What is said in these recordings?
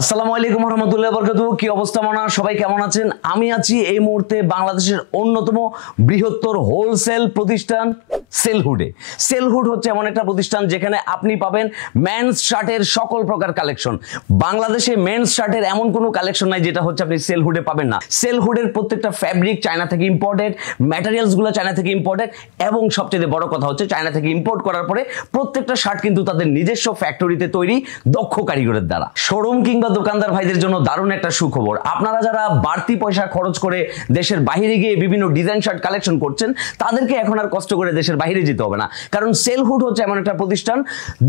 আসসালামু আলাইকুম রহমতুল্লাহ বরকাতুহু। কি অবস্থা মানা, সবাই কেমন আছেন? আমি আছি এই মুহূর্তে বাংলাদেশের অন্যতম বৃহত্তর হোলসেল প্রতিষ্ঠান সেলহুডে। সেলহুড হচ্ছে এমন একটা প্রতিষ্ঠান যেখানে আপনি পাবেন মেন্স শার্টের সকল প্রকার কালেকশন। বাংলাদেশে মেন্স শার্টের এমন কোনো কালেকশন নাই যেটা হচ্ছে আপনি সেলহুডে পাবেন না। সেলহুডের প্রত্যেকটা ফ্যাব্রিক চায়না থেকে ইম্পোর্টেড, ম্যাটেরিয়ালসগুলো চায়না থেকে ইম্পোর্টেড, এবং সবচেয়ে বড় কথা হচ্ছে চায়না থেকে ইম্পোর্ট করার পরে প্রত্যেকটা শার্ট কিন্তু তাদের নিজস্ব ফ্যাক্টরিতে তৈরি দক্ষ কারিগরের দ্বারা। শোরুম কিংবা দোকানদার ভাইদের জন্য দারুণ একটা সুখবর। আপনারা যারা বাড়তি পয়সা খরচ করে দেশের বাইরে গিয়ে বিভিন্ন ডিজাইন শার্ট কালেকশন করছেন, তাদেরকে এখন আর কষ্ট করে দেশের বাইরে যেতে হবে না। কারণ সেলহুড হচ্ছে এমন একটা প্রতিষ্ঠান,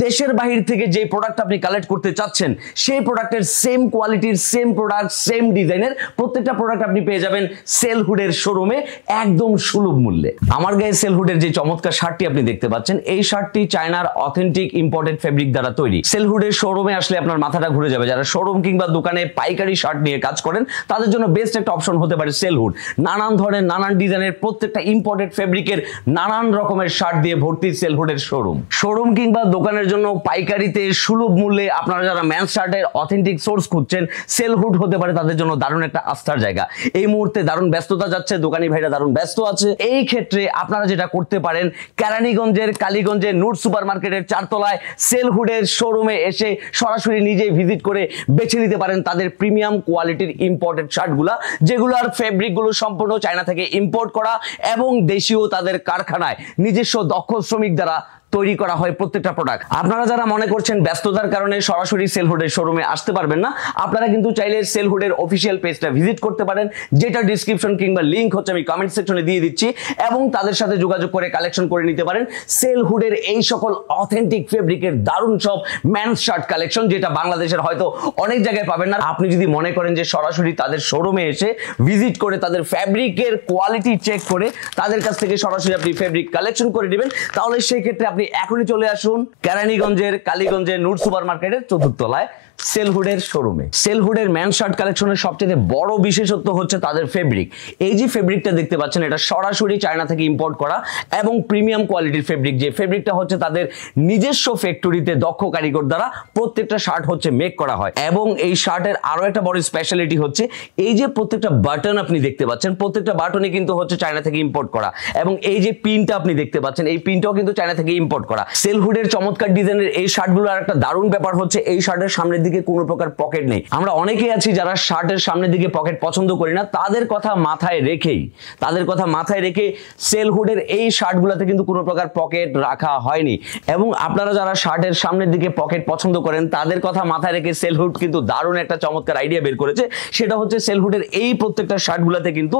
দেশের বাহির থেকে যে প্রোডাক্ট আপনি কালেক্ট করতে চাচ্ছেন সেই প্রোডাক্টের সেম কোয়ালিটির, সেম প্রোডাক্ট, সেম ডিজাইনের প্রত্যেকটা প্রোডাক্ট আপনি পেয়ে যাবেন সেলহুডের শোরুমে একদম সুলভ মূল্যে। আমার গায়ে সেলহুডের যে চমৎকার শার্টটি আপনি দেখতে পাচ্ছেন, এই শার্টটি চায়নার অথেন্টিক ইম্পোর্টেড ফেব্রিক দ্বারা তৈরি। সেলহুডের শোরুমে আসলে আপনার মাথাটা ঘুরে যাবে। যারা শোরুম কিংবা দোকানে পাইকারি শার্ট নিয়ে কাজ করেন তাদের জন্য বেস্ট একটা অপশন হতে পারে সেলহুড। নানান ধরনের, নানান ডিজাইনের প্রত্যেকটা ইম্পোর্টেড ফেব্রিকের নানান রকমের শার্ট দিয়ে ভর্তি সেলহুডের শোরুম। শোরুম কিংবা দোকানের জন্য পাইকারিতে সুলভ মূল্যে আপনারা যারা মেন্স শার্টের অথেন্টিক সোর্স খুঁজছেন, সেলহুড হতে পারে তাদের জন্য দারুণ একটা আস্থার জায়গা। এই মুহূর্তে দারুণ ব্যস্ততা যাচ্ছে, দোকানি ভাইরা দারুণ ব্যস্ত আছে। এই ক্ষেত্রে আপনারা যেটা করতে পারেন, কেরানীগঞ্জের কালীগঞ্জে নূর সুপার মার্কেটের 4 তলায় সেলহুডের শোরুমে এসে সরাসরি নিজেই ভিজিট করে বেছে নিতে পারেন তাদের প্রিমিয়াম কোয়ালিটির ইম্পোর্টেড শার্টগুলা, যেগুলোর ফেব্রিকগুলো সম্পূর্ণ চায়না থেকে ইম্পোর্ট করা এবং দেশীয় তাদের কারখানায় নিজস্ব দক্ষ শ্রমিক দ্বারা তৈরি করা হয় প্রত্যেকটা প্রোডাক্ট। আপনারা যারা মনে করছেন ব্যস্ততার কারণে সরাসরি সেলহুডের শোরুমে আসতে পারবেন না, আপনারা কিন্তু চাইলে সেলহুডের অফিসিয়াল পেজটা ভিজিট করতে পারেন, যেটা ডিসক্রিপশন কিংবা লিংক হচ্ছে আমি কমেন্ট সেকশনে দিয়ে দিচ্ছি, এবং তাদের সাথে যোগাযোগ করে কালেকশন করে নিতে পারেন সেলহুডের এই সকল অথেন্টিক ফেব্রিকের দারুণ সব মেন্স শার্ট কালেকশন, যেটা বাংলাদেশের হয়তো অনেক জায়গায় পাবেন না। আপনি যদি মনে করেন যে সরাসরি তাদের শোরুমে এসে ভিজিট করে তাদের ফেব্রিকের কোয়ালিটি চেক করে তাদের কাছ থেকে সরাসরি আপনি ফেব্রিক কালেকশন করে নেবেন, তাহলে সেই ক্ষেত্রে আপনি এখনই চলে আসুন কেরানীগঞ্জের কালীগঞ্জের নূর সুপার মার্কেটের 4th তলায় সেলহুডের শোরুমে। সেলহুডের ম্যান শার্ট কালেকশনের সবচেয়ে বড় বিশেষত্ব হচ্ছে তাদের ফেব্রিক। এই যে ফেব্রিকটা দেখতে পাচ্ছেন, এটা সরাসরি চায়না থেকে ইম্পোর্ট করা এবং প্রিমিয়াম কোয়ালিটির ফেব্রিক। যে ফেব্রিকটা হচ্ছে তাদের নিজস্ব ফ্যাক্টরিতে দক্ষ কারিগর দ্বারা প্রত্যেকটা শার্ট হচ্ছে মেক করা হয়। এবং এই শার্টের আরো একটা বড় স্পেশালিটি হচ্ছে এই যে প্রত্যেকটা বাটন আপনি দেখতে পাচ্ছেন, প্রত্যেকটা বাটনই কিন্তু হচ্ছে চায়না থেকে ইম্পোর্ট করা, এবং এই যে পিনটা আপনি দেখতে পাচ্ছেন, এই পিনটাও কিন্তু চায়না থেকে ইম্পোর্ট করা। সেলহুডের চমৎকার ডিজাইনের এই শার্টগুলোর আর একটা দারুণ ব্যাপার হচ্ছে এই শার্টের সামনের দিকে কোনো প্রকার পকেট নেই। আমরা অনেকেই আছি যারা শার্টের সামনের দিকে পকেট পছন্দ করি না, তাদের কথা মাথায় রেখে সেলহুডের এই শার্টগুলোতে কিন্তু কোনো প্রকার পকেট রাখা হয়নি। এবং আপনারা যারা শার্টের সামনের দিকে পকেট পছন্দ করেন তাদের কথা মাথায় রেখে সেলহুড কিন্তু দারুণ একটা চমৎকার আইডিয়া বের করেছে। সেটা হচ্ছে সেলহুডের এই প্রত্যেকটা শার্টগুলোতে কিন্তু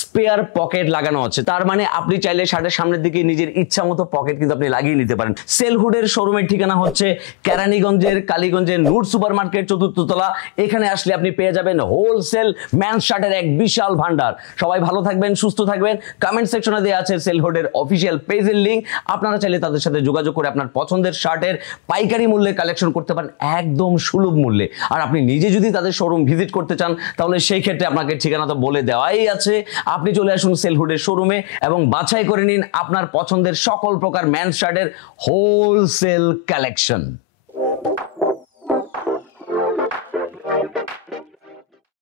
স্পেয়ার পকেট লাগানো আছে। তার মানে আপনি চাইলে শার্টের সামনের দিকে নিজের ইচ্ছা মতো পকেট কিন্তু আপনি লাগিয়ে নিতে পারেন। সেলহুডের শোরুমের ঠিকানা হচ্ছে কেরানীগঞ্জের কালীগঞ্জের নূর সুপার মার্কেট 4th তলা। এখানে আসলে আপনি পেয়ে যাবেন হোলসেল মেন্স শার্টের এক বিশাল ভান্ডার। সবাই ভালো থাকবেন, সুস্থ থাকবেন। কমেন্ট সেকশনে দেওয়া আছে সেলহুডের অফিসিয়াল পেজের লিংক, আপনারা চাইলে তাদের সাথে যোগাযোগ করে আপনার পছন্দের শার্টের পাইকারি মূল্যে কালেকশন করতে পারেন একদম সুলভ মূল্যে। আর আপনি নিজে যদি তাদের শোরুম ভিজিট করতে চান, তাহলে সেই ক্ষেত্রে আপনাকে ঠিকানা তো বলে দেওয়াই আছে। আপনি চলে আসুন সেলহুডের শোরুমে এবং বাছাই করে নিন আপনার পছন্দের সকল প্রকার মেন্স শার্টের হোলসেল কালেকশন।